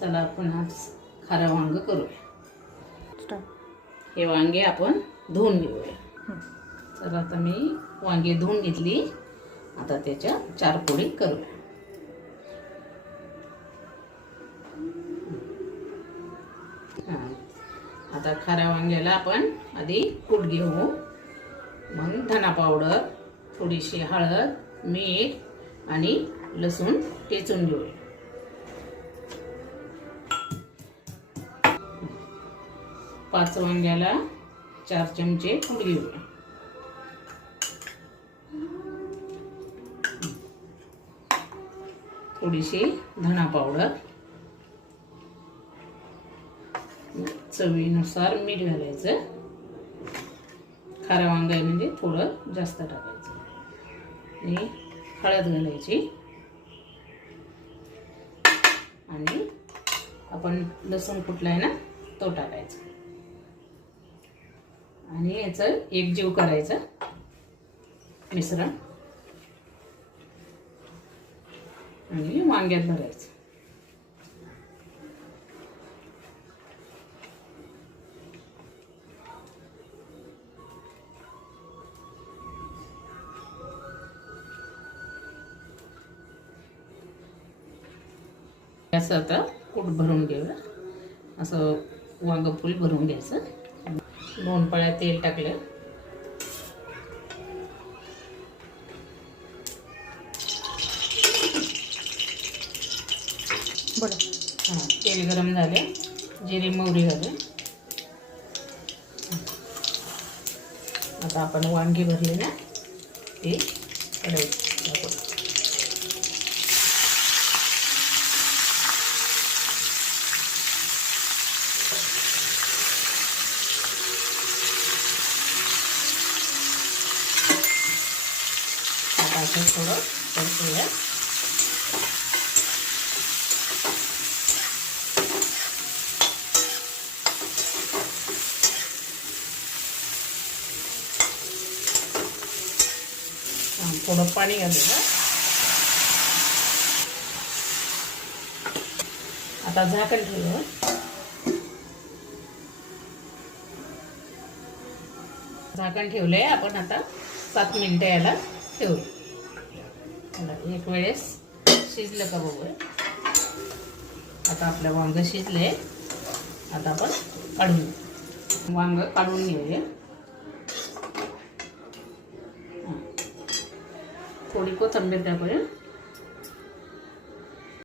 चला आपण आज खारं वांग करूया। हे वांगे आपण धुवून घेऊया। तर आता मी वांगे धुवून घेतली, आता त्याच्या 4 फोडी करूया। आता खाऱ्या वांग्याला आपण आधी कूट घेऊ, मग धना पावडर, थोडीशी हळद, मीठ आणि लसूण ठेचून घेऊया। 5 वांग्याला 4 चमचे कूट घेऊया। थोडीशी धना पावडर, चवीनुसार मीठ घालायचं। खारं वांग आहे म्हणजे थोडं जास्त टाकायचं आणि हळद घालायची आणि आपण लसूण कुटलाय ना तो टाकायचा आणि याचं एकजीव करायचं मिश्रण आणि वांग्यात भरायचं। असं आता कूट भरून घेऊया। असं वांग फुल भरून घ्यायचं। 2 पळ्या तेल टाकलं, तेल गरम झाले, जिरे मोहरी घालून आता आपण वांगी भरली ना ते कढईत टाकू। आता थोडं परतूया। थोडं पाणी घालूया। आता झाकण ठेवूया। झाकण ठेवलंय आपण, आता 7 मिनिटं याला ठेवूया। एक वेळेस शिजलं का बघूया। आता आपलं वांग शिजले, आता आपण वांग काढून घेऊया। थोडी कोथिंबीर टाकूया।